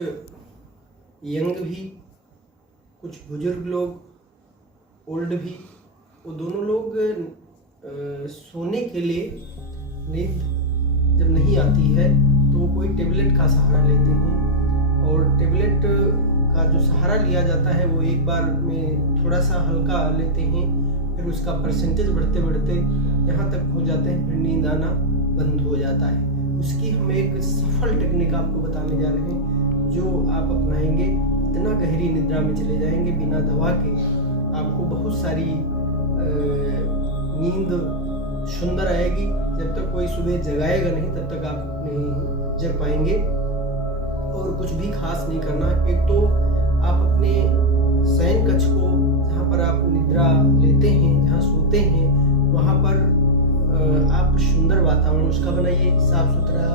Young भी, कुछ बुजुर्ग लोग, ओल्ड भी, वो दोनों लोग सोने के लिए नींद जब नहीं आती है तो वो कोई टेबलेट का सहारा लेते हैं। और टेबलेट का जो सहारा लिया जाता है वो एक बार में थोड़ा सा हल्का लेते हैं, फिर उसका परसेंटेज बढ़ते बढ़ते यहाँ तक हो जाते हैं, फिर नींद आना बंद हो जाता है। उसकी हम एक सफल टेक्निक आपको बताने जा रहे हैं, जो आप अपनाएंगे इतना गहरी निद्रा में चले जाएंगे बिना दवा के। आपको बहुत सारी नींद सुंदर आएगी। जब तक कोई सुबह जगाएगा नहीं तब तक आप नहीं जग पाएंगे। और कुछ भी खास नहीं करना। एक तो आप अपने शयन कक्ष को, जहाँ पर आप निद्रा लेते हैं, जहाँ सोते हैं, वहाँ पर आप सुंदर वातावरण उसका बनाइए। साफ सुथरा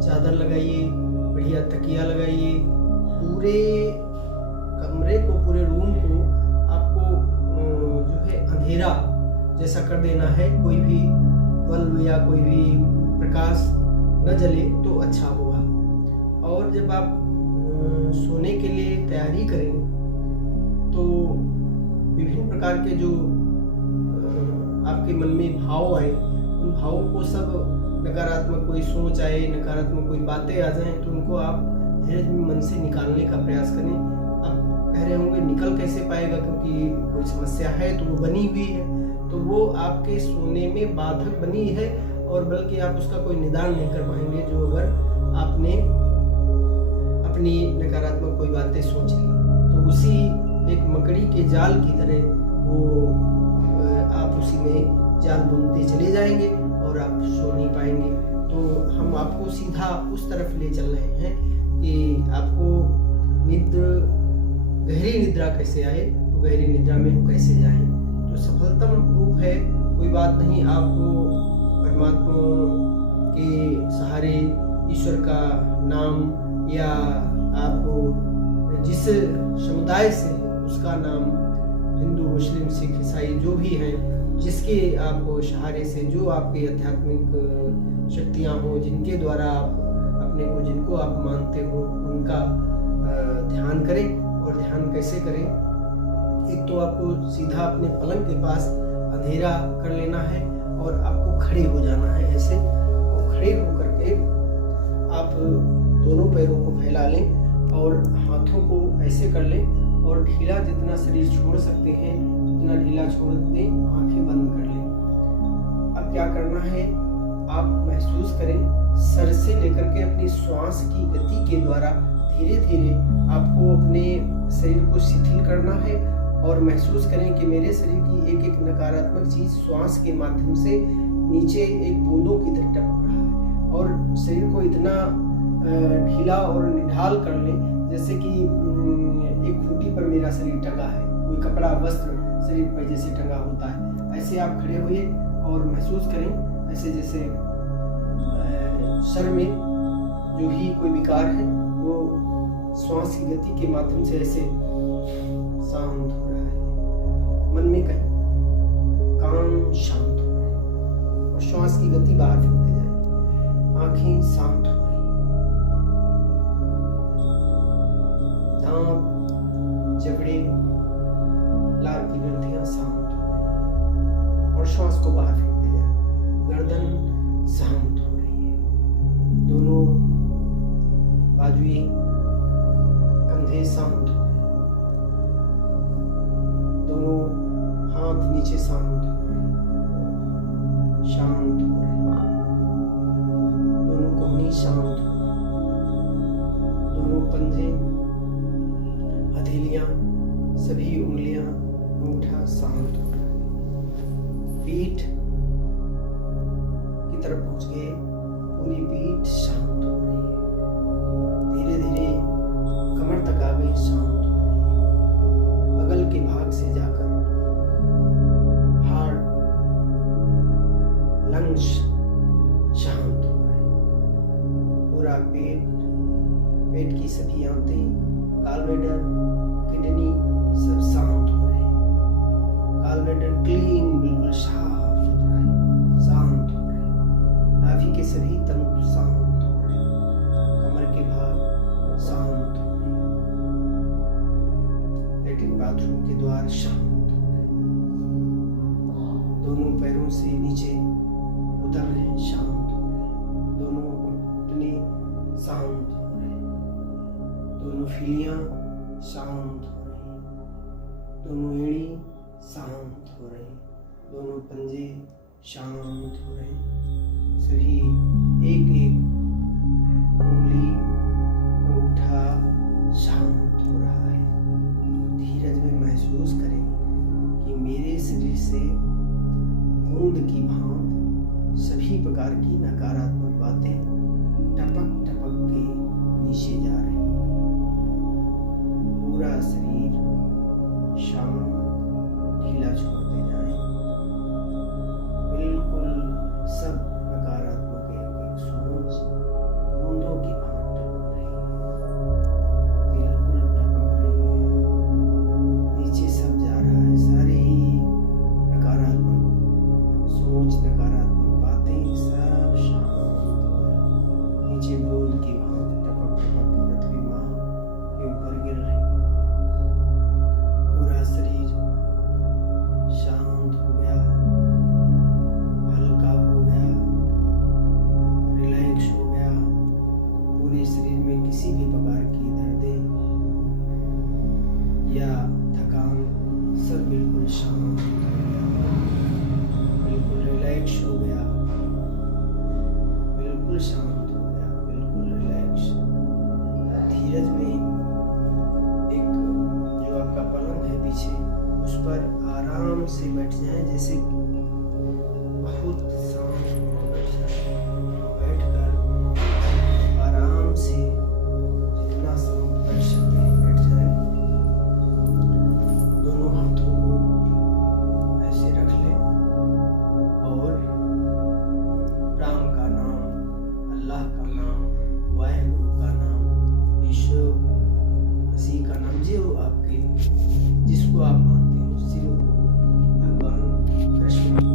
चादर लगाइए, बढ़िया तकिया लगाइए। पूरे कमरे को, पूरे रूम को आपको जो है अंधेरा जैसा कर देना है। कोई भी बल्ब या कोई भी प्रकाश न जले तो अच्छा होगा। और जब आप सोने के लिए तैयारी करें तो विभिन्न प्रकार के जो आपके मन में भाव आए, उन भावों को सब, नकारात्मक कोई सोच आए, नकारात्मक कोई बातें आ जाएं, तो उनको आप धीरे धीरे मन से निकालने का प्रयास करें। आप कह रहे होंगे निकल कैसे पाएगा, क्योंकि कोई समस्या है तो वो बनी हुई है, तो वो आपके सोने में बाधक बनी है, और बल्कि आप उसका कोई निदान नहीं कर पाएंगे। जो अगर आपने अपनी नकारात्मक कोई बातें सोच ली तो उसी एक मकड़ी के जाल की तरह वो आप उसी में जाल बुनते चले जाएंगे और आप सो नहीं पाएंगे। तो हम आपको सीधा उस तरफ ले चल रहे हैं कि आपको गहरी निद्रा कैसे आए, तो गहरी निद्रा में हम कैसे जाएं। तो सफलतम रूप है, कोई बात नहीं, आपको परमात्मा के सहारे, ईश्वर का नाम, या आप जिस समुदाय से उसका नाम, हिंदू, मुस्लिम, सिख, ईसाई जो भी हैं, जिसके आपको सहारे से, जो आपकी आध्यात्मिक शक्तियाँ हो, जिनके द्वारा आप अपने को, जिनको आप मानते हो, उनका ध्यान करें। और ध्यान कैसे करें? एक तो आपको सीधा अपने पलंग के पास अंधेरा कर लेना है और आपको खड़े हो जाना है ऐसे, और खड़े होकर के आप दोनों पैरों को फैला लें और हाथों को ऐसे कर लें, और ढीला जितना शरीर छोड़ सकते हैं उतना ढीला छोड़ दें, आंखें बंद कर लें। अब क्या करना है, आप महसूस करें सर से लेकर के अपनी श्वास की गति के द्वारा धीरे धीरे आपको अपने शरीर को शिथिल करना है, और महसूस करें कि मेरे शरीर की एक एक नकारात्मक चीज श्वास के माध्यम से नीचे एक बूंदों की तरह टपक रहा है। और शरीर को इतना ढीला और निढाल कर लें जैसे कि एक खूंटी पर मेरा शरीर टंगा है, कोई कपड़ा वस्त्र शरीर पर जैसे टंगा होता है। ऐसे आप खड़े होइए और महसूस करें ऐसे जैसे सर में जो भी कोई विकार है वो श्वास की गति के माध्यम से ऐसे शांत हो रहा है। मन में कहीं कान शांत हो रहे हैं और श्वास की गति बाहर फूकते जाए। आंखें शांत हो रही, दांत, जबड़े, लार की ग्रंथियां शांत हो रही और श्वास को बाहर फेंकते जाए। गर्दन शांत हो रही है, दोनों बाजुएं, कंधे शांत हो रहे, दोनों हाथ नीचे शांत हो रहे, शांत हो रहे, दोनों कोहनी शांत हो रही, दोनों पंजे, हथेलियां, सभी उंगलियां, अंगूठा शांत हो रहा है। पीठ की तरफ पहुंच गए, पूरी पीठ शांत हो रही है। धीरे धीरे कमर तक आ गई, शांत हो रही है। बगल के भाग से जाकर हार्ट, लंग्स शांत हो रहे हैं। पूरा पेट की सभी आंतें, गॉलब्लैडर, किडनी सब शांत हो रहे हैं। गॉलब्लैडर क्लीन, बिल्कुल साफ सुथरा है, शांत हो रहे हैं। नाभि के सभी तंतु शांत हो रहे हैं। कमर के भाग शांत हो बाथरूम के द्वार शांत हो रहे, दोनों पैरों से नीचे उतर रहे, शांत हो रहे, दोनों घुटने शांत हो रहे, दोनों फिलियां शांत हो रही, दोनों एड़ी शांत हो रही, दोनों पंजे शांत हो रहे, सभी एक एक उंगली अंगूठा शांत हो रहा है। धीरज में महसूस करें कि मेरे शरीर से बूंद की भांति सभी प्रकार की नकारात्मक बातें टपक टपक के नीचे जा रही, पूरा शरीर शांत ढीला छोड़ते जाएं, बिल्कुल सब नकारात्मक एक सोच बूंदों की भांति टपक रही है, बिल्कुल टपक रही है, नीचे सब जा रहा है, सारी नकारात्मक सोच नकारात्मक बातें सब शांत हो रही, नीचे बूंद की भांति टपक टपक पृथ्वी माँ के ऊपर गिर रही, पूरा शरीर शांत हो गया, हल्का हो गया, रिलैक्स हो गया, पूरे शरीर में किसी भी प्रकार की दर्दें या थकान सब बिल्कुल शांत हो गया, बिल्कुल रिलैक्स हो गया, बिल्कुल शांत हो गया, बिल्कुल रिलैक्स। धीरज में एक जो आपका पलंग है पीछे, उस पर आराम से बैठ जाएं, जैसे बहुत शांत होकर बैठ जाएं, बैठकर आराम से जितना शांत बैठ सकते हैं बैठ जाएं, दोनों हाथों को ऐसे रख लें और राम का नाम, अल्लाह का नाम, वाहेगुरु का नाम, ईश्वर मसीह का नाम, जो आपके जिसको आप मानते हैं, शिव को, भगवान कृष्ण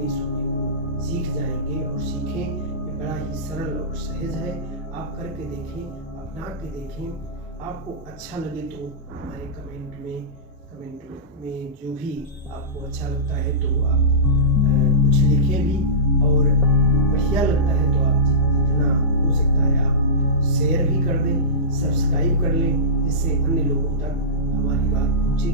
नहीं सूझी वो सीख जाएंगे और सीखें। ये बड़ा ही सरल और सहज है, आप करके देखें, अपना के देखें। आपको अच्छा लगे तो हमारे कमेंट में जो भी आपको अच्छा लगता है तो आप कुछ लिखें भी, और बढ़िया लगता है तो आप जितना हो सकता है आप शेयर भी कर दें, सब्सक्राइब कर लें, जिससे अन्य लोगों तक हमारी बात पहुँचे।